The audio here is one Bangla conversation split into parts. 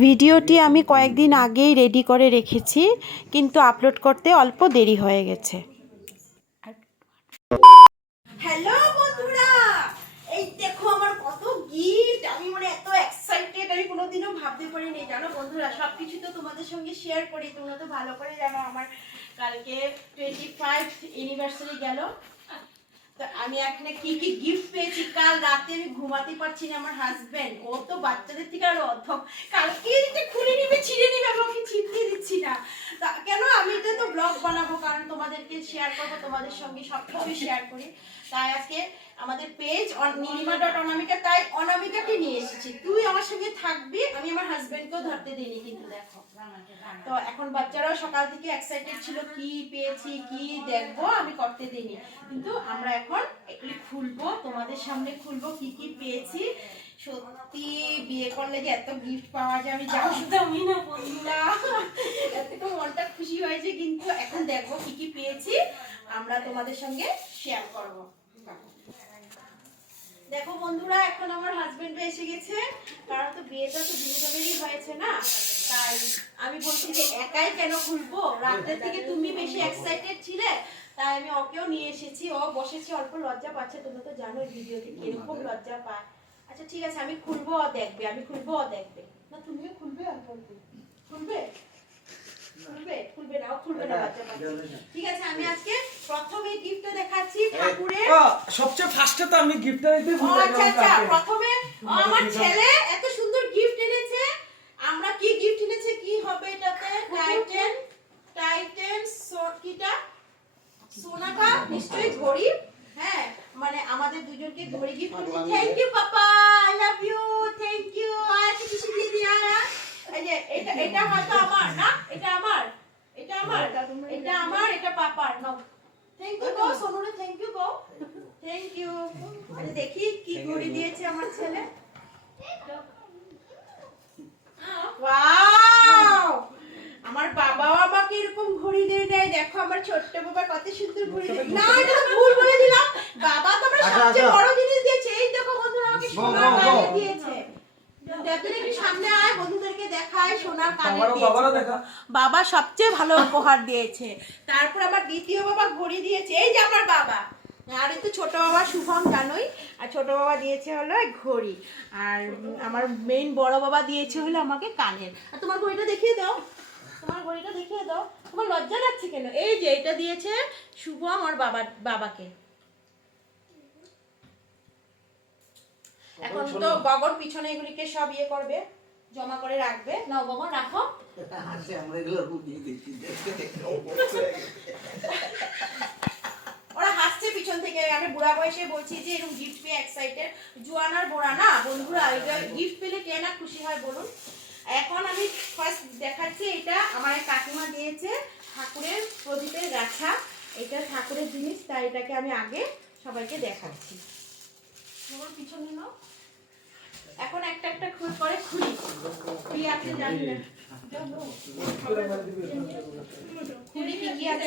ভিডিওটি আমি কয়েকদিন আগেই রেডি করে রেখেছি, কিন্তু আপলোড করতে অল্প দেরি হয়ে গেছে। হ্যালো বন্ধুরা, এই দেখো আমার কত গিফট। আমি এত এক্সাইটেড, আমি কোনোদিনও ভাবতে পারিনি জানো বন্ধুরা। সবকিছু তো তোমাদের সঙ্গে শেয়ার করি, তোমরা তো ভালো করে জানো। আমার কালকে 25 অ্যানিভার্সারি গেল, তো আমি এখানে কি কি গিফট পেয়েছি। কাল রাতে আমি ঘুমাতে পারছি না। আমার হাজবেন্ড ও তো বাচ্চাদের থেকে আরো অধম, কালকে এটা খুলে নিবে, ছিঁড়ে নিবে, আমাকে ছিঁড়তে দিচ্ছি না। কেন, আমি এটা তো ব্লগ বানাবো, কারণ তোমাদেরকে শেয়ার করবো, তোমাদের সঙ্গে সবকিছু শেয়ার করি। তাই আজকে আমাদের পেজ Nilima.Anamika, তাই অনামিকাকে নিয়ে এসেছি। তুই আমার সঙ্গে থাকবি, আমি আমার হাজবেন্ডকেও ধরতে দিইনি কিন্তু দেখো। তো এখন বাচ্চারাও সকাল থেকে এক্সাইটেড ছিল, কি পেয়েছি কি দেখবো, আমি করতে দিইনি। কিন্তু আমরা এখন এগুলি খুলবো, তোমাদের সামনে খুলবো কি কি পেয়েছি। সত্যি বিয়ে করলে যে এত গিফট পাওয়া যায় আমি জানতামই না বন্ধুরা। এত মনটা খুশি হয়েছে। কিন্তু এখন দেখবো কি কি পেয়েছি, আমরা তোমাদের সঙ্গে শেয়ার করব। দেখো বন্ধুরা, এখন আমার হাজবেন্ড এসে গেছে, কারণ তো বিয়েটা তো দুজনেরই হয়েছে না। তাই আমি বলছি যে একাই কেন খুলবো, রাতের থেকে তুমি বেশি এক্সাইটেড ছিলে, তাই আমি ওকেও নিয়ে এসেছি। ও বসেছে, অল্প লজ্জা পাচ্ছে, তোমরা তো জানো ভিডিওতে কিরকম লজ্জা পায়। আচ্ছা ঠিক আছে, আমি খুলবো, ও দেখবে, আমি খুলবো, ও দেখবে। না তুমিও খুলবে, অল্প অল্প খুলবে, খুলবে না, ও খুলবে না, লজ্জা পাচ্ছে। ঠিক আছে, আমি আজকে প্রথমে গিফটটা দেখাচ্ছি ঠাকুরের। সবচেয়ে ফার্স্টে তো আমি গিফটটা দিতে ভুলে গেলাম। আচ্ছা আচ্ছা, প্রথমে আমার ছেলে এত সুন্দর গিফট এনেছে। আমরা কি গিফট এনেছে, কি হবে এটাতে? টাইটেন কিটা সোনাটা নিশ্চয়ই ঘড়ি। হ্যাঁ, আমাদের দুজনকে ঘড়ি গিফট করেছে। Thank you papa, I love you, thank you. আর কিছু দিয়ে দিয়া, এই যে এটা হয়তো আমার না, এটা আমার, এটা আমার, এটা আমার, এটা পাপার। নাও, থ্যাংক ইউ গো সোনুরে, থ্যাংক ইউ গো, থ্যাংক ইউ। আচ্ছা দেখি কি ঘড়ি দিয়েছে আমার ছেলে। ওয়াও, আমার বাবাও আমাকে এরকম ঘড়ি দিয়ে দেয়। দেখো আমার ছোট্ট বাবা কত সুন্দর ঘড়ি দেয়। না, এটা তো ভুল বলে দিলাম। বাবা তো আমার সবচেয়ে বড় জিনিস দিয়েছে। এই দেখো বন্ধুরা, আমাকে সোনার কানের দিয়েছে। দেখো একটু সামনে আয়, বন্ধুদেরকে দেখায় সোনার কানের দিয়েছে। বাবা সবচেয়ে ভালো উপহার দিয়েছে। তারপর আমার দ্বিতীয় বাবা ঘড়ি দিয়েছে। এই যে আমার বাবা। আর এই তো ছোট বাবা শুভম, জানোই। আর ছোট বাবা দিয়েছে হলো ঘড়ি। আর আমার মেইন বড় বাবা দিয়েছে হলো আমাকে কানের। আর তোমার ঘড়িটা দেখিয়ে দাও, তোমার ঘড়িটা দেখিয়ে দাও। তোমার লজ্জা লাগছে কেন? এই যে এটা দিয়েছে শুভম আমার বাবাকে। এখন তো গগন পিছনে এগুলিকে সব ইয়ে করবে, জমা করে রাখবে। নাও গগন, রাখো। ওরা হাসছে পিছন থেকে। আমি বুড়া বয়সে বলছি যে এরকম গিফট পেয়ে এক্সাইটেড। জুয়ান আর বোড়া না বন্ধুরা, এটা গিফট পেলে কে না খুশি হয় বলুন। এখন আমি ফার্স্ট দেখাচ্ছি, এটা আমার এক কাকিমা দিয়েছে, ঠাকুরের প্রদীপের গাছা। এটা ঠাকুরের জিনিস, তাই এটাকে আমি আগে সবাইকে দেখাচ্ছি। পিছনে নাও। এখন একটা একটা করে খুলি, কি আছে জানি না। খুলি কি কি আছে।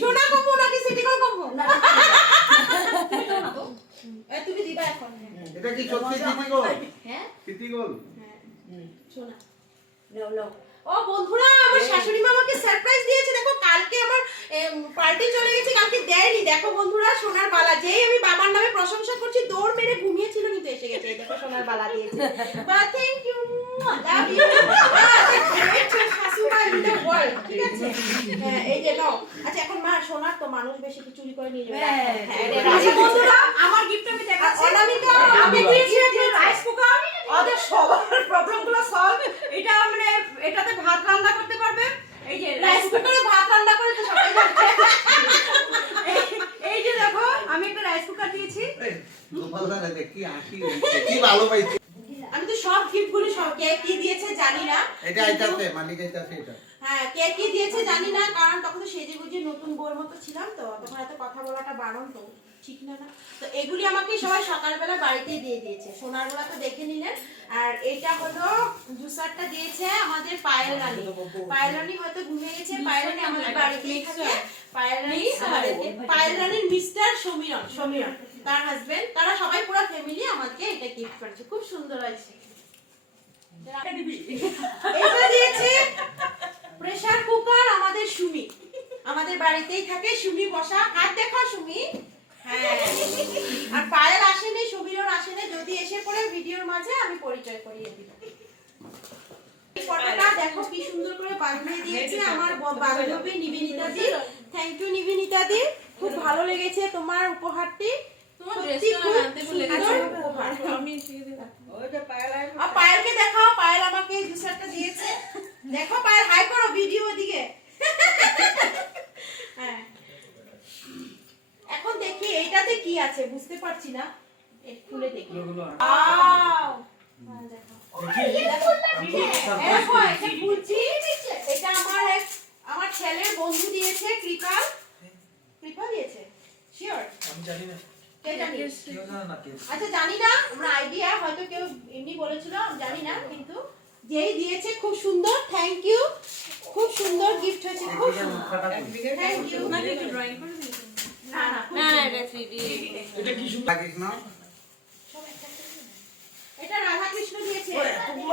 সোনা কমবো নাকি সিটি গোল কমবো? তুমি দিবা এখন। এটা কি সত্যি সিটি গোল? হ্যাঁ সিটি গোল। হ্যাঁ, সোনা নাও নাও। ও বন্ধুরা, আমার শাশুড়ি মা আমাকে সারপ্রাইজ দিয়েছে। দেখো কালকে আমার পার্টি চলে গেছে, কালকে দেয়নি। দেখো বন্ধুরা, সোনার বালা। যেই আমি বাবার নামে প্রশংসা করছি, দৌড় মেরে ঘুমিয়েছিল, কিন্তু এসে গেছে। দেখো সোনার বালা দিয়েছে। বা থ্যাংক ইউ, লাভ ইউ। শাশুড়ি ইন দ্য ওয়ার্ল্ড, ঠিক আছে। হ্যাঁ, এই যে নাও। আচ্ছা এখন মা, সোনার তো মানুষ বেশি কি চুরি করে নিয়ে যাবে। হ্যাঁ বন্ধুরা, আমার গিফট আমি দেখাচ্ছি। অনামিকা আমি দিয়েছি একটা রাইস কুকার। ওদের সবার প্রবলেমগুলো সলভ। এটা এটাতে ভাত রান্না করতে পারবে। এই যে রাইস কুকারে ভাত রান্না করে তো সবাই জানে। এই যে দেখো, আমি একটা রাইস কুকার দিয়েছি। গোপালদারে দেখি হাসি, কি ভালো পাইছি। আমি তো সব গিফট গুলি, সব কে কি দিয়েছে জানি না। এটা আইতাছে মালিক আইতাছে এটা। হ্যাঁ, কে কি দিয়েছে জানি না, কারণ তখন তো সেজে গুজে নতুন বউর মতো ছিলাম, তো তখন এত কথা বলাটা বারণ, তো ঠিক না না। তো এগুলি আমাকে সবাই সকালবেলা বাড়িতেই দিয়ে দিয়েছে। সোনার বেলা তো দেখে নিলেন। আর এটা হলো জুসারটা দিয়েছে আমাদের পায়েল রানী। পায়েল রানী হয়তো ঘুমিয়ে গেছে। পায়েল রানী আমাদের বাড়িতেই থাকে। পায়েল রানীর মিস্টার সমীরন তার হাজবেন্ড, তারা সবাই পুরো ফ্যামিলি আমাকে এটা গিফট করেছে, খুব সুন্দর হয়েছে। এটা দিয়েছে প্রেসার কুকার আমাদের সুমি, আমাদের বাড়িতেই থাকে সুমি বসা, হাত দেখো সুমি। হ্যাঁ, আর পায়েল আসেনি, সমীরন আসেনি, যদি এসে পড়ে ভিডিওর মাঝে আমি পরিচয় করিয়ে দিব। ফটোটা দেখো কি সুন্দর করে বানিয়ে দিয়েছে আমার বান্ধবী নিবেদিতা দি। থ্যাংক ইউ নিবেদিতা দি, খুব ভালো লেগেছে তোমার উপহারটি, সত্যি খুব সুন্দর উপহার। আর পায়েলকে দেখাও, পায়েল আমাকে জুসারটা দিয়েছে, দেখো পায়েল হাই করো ভিডিও দিকে। হ্যাঁ, এখন দেখি এইটাতে কি আছে বুঝতে পারছি না, খুলে দেখি। ওয়াও, দেখো এটা আমার ছেলের বন্ধু দিয়েছে, কৃপা দিয়েছে, শিওর আমি জানি না, কে জানি, কেউ জানে না কে। আচ্ছা জানি না, আমরা আইডিয়া হয়তো কেউ এমনি বলেছিল, জানি না, কিন্তু যেই দিয়েছে খুব সুন্দর, থ্যাংক ইউ, খুব সুন্দর গিফট হয়েছে, খুব সুন্দর, থ্যাংক ইউ। না না এটা কি সুন্দর লাগিস না এটা রাধা কৃষ্ণ দিয়েছে,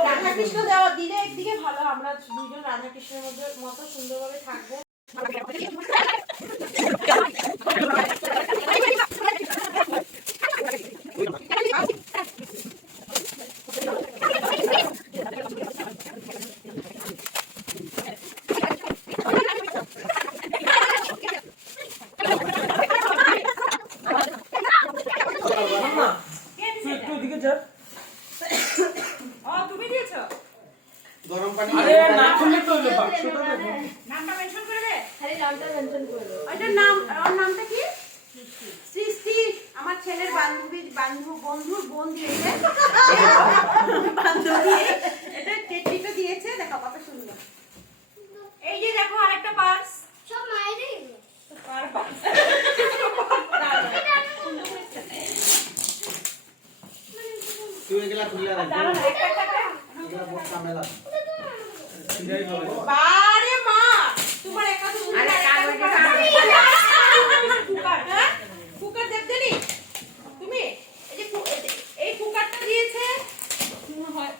রাধা কৃষ্ণ দেওয়া দিলে একদিকে ভালো, আমরা দুইজন রাধা কৃষ্ণের মতো সুন্দরভাবে থাকবো। একটু ওদিকে যা। তুমি দিয়েছো? গরম পানি আরে না খুললে তো হলো, বাক্সটা দেখো। নামটা মেনশন করে দে, খালি নামটা মেনশন করে দে। ওইটার নাম, ওর নামটা কি? সৃষ্টি, আমার ছেলের বন্ধুর বোন দিয়েছে, বান্ধবী এটা টেট্টিটা দিয়েছে, দেখো কত সুন্দর। এই যে দেখো আরেকটা পার্স, সব মায়েরই তুই এগুলা খুলে রাখবি, এগুলা বহুত ঝামেলা। সিরাই হবে। বারে মা তোমার একা তো কুকার দেখতে নি তুমি, এই যে এই কুকারটা দিয়েছে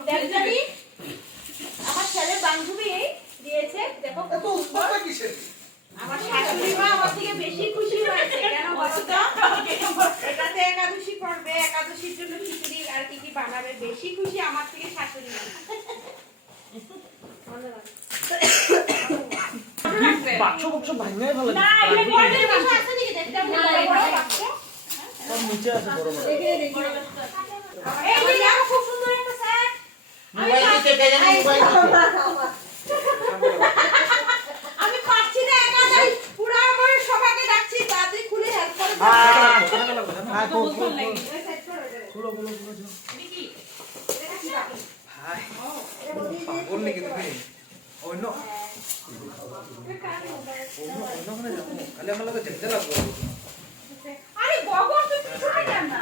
দেখজানি আমার ছেলের বান্ধবী দিয়েছে, দেখো কত সুন্দর। আমার শাশুড়ি মা আমার থেকে বেশি খুশি হয়েছে, কেন বলো তো? এটাতে একাদশী করবে, একাদশীর জন্য খিচুড়ি আর কি কি বানাবে, বেশি খুশি আমার থেকে শাশুড়ি মা। বাক্স বাক্স ভাঙাই ভালো না, এটা বড়দের বাক্স আছে নাকি? দেখতে বড় বড় বাক্স। সব নিচে আছে বড় বড়। এই যে দেখো খুব সুন্দর একটা সেট। মোবাইল দিতে কে জানে, মোবাইল দিতে আমি পারছি না একা যাই, পুরো আমার সবাইকে ডাকছি, তাড়াতাড়ি খুলে হেল্প করে দাও। হ্যাঁ খুব খুব এই সেট করে দে। খুলো খুলো খুলো যাও। এটা কি? এটা কি বাকি? ভাই এটা বলি দিয়ে পাগল নাকি তুমি? অন্য ওখানে যাবো, খালি আমার লাগে যেতে লাগবে। আরে বাবা তুই কিছু জান না।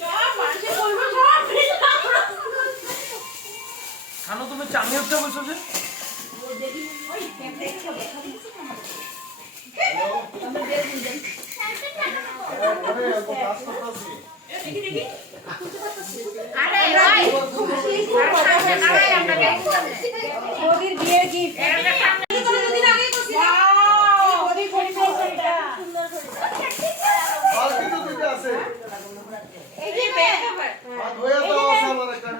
সব মানুষে বলবো সব খানো তুমি চাঙে উঠে বসো যে। ওই দেখছো দেখো। আরে তো কাজ করতেছি। দেখি দেখি। আরে ভাই আরে আমরা বদির বিয়ের গিফট। দুদিন আগে করছি। ওয়াও বদি করছে এটা। সুন্দর করে। আর কিছু দিতে আছে, এই যে ব্যাগ কভার। আর হয়ে দাও সালার একটা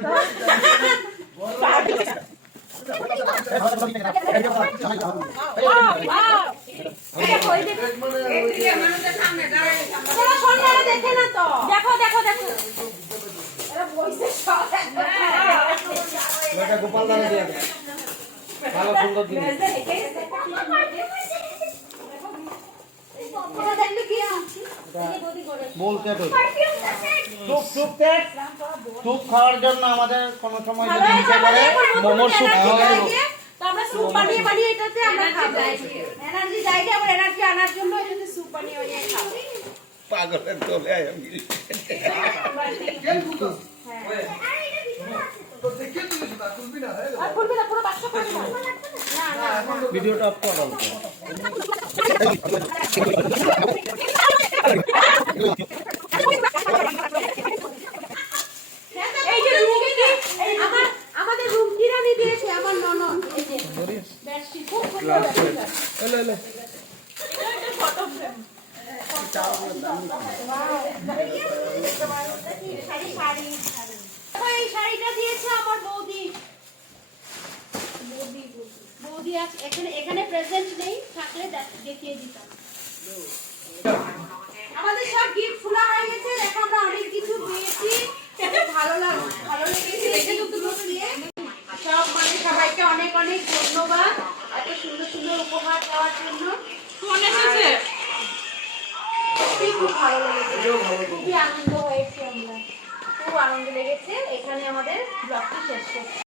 দেখে না তো, দেখো দেখো দেখো, এরা বইছে সব এটা গোপাল দানা দিয়ে দে, ভালো সুন্দর দিন। দেখলে কি আছে? বলতে তো স্যুপ স্যুপ তেল স্যুপ খাওয়ার জন্য আমাদের কোনো সময় যদি ইচ্ছা করে মোমোর স্যুপ খাওয়া তো আমরা স্যুপ বানিয়ে বানিয়ে এটাতে আমরা খাবো, এনার্জি জায়গা, আবার এনার্জি আনার জন্য এটাতে স্যুপ বানিয়ে বানিয়ে খাবো। পাগলের দলে আমি আর খুলবি না, পুরো বাক্স করবি না। না না ভিডিওটা অফ করা এই যে আমাদের রুম কিরানি দিয়েছে আমার ননদ এই যে বেডশিট খুব সুন্দর বেডশিট। এলে এলে ফটো ফ্রেম এই শাড়িটা দিয়েছে আমার বৌদি। বৌদি এখানে এখানে প্রেজেন্ট নেই, থাকলে দেখিয়ে দিতাম। আমাদের সব গিফট খোলা হয়ে গেছে, দেখো আমরা অনেক কিছু পেয়েছি, ভালো লেগেছে দেখে দুটো দিয়ে। সব মানে সবাইকে অনেক অনেক ধন্যবাদ এত সুন্দর সুন্দর উপহার দেওয়ার জন্য। সত্যি খুব ভালো লেগেছে, খুবই আনন্দ হয়েছে, আমরা খুব আনন্দ লেগেছে। এখানে আমাদের ব্লগটি শেষ করছি।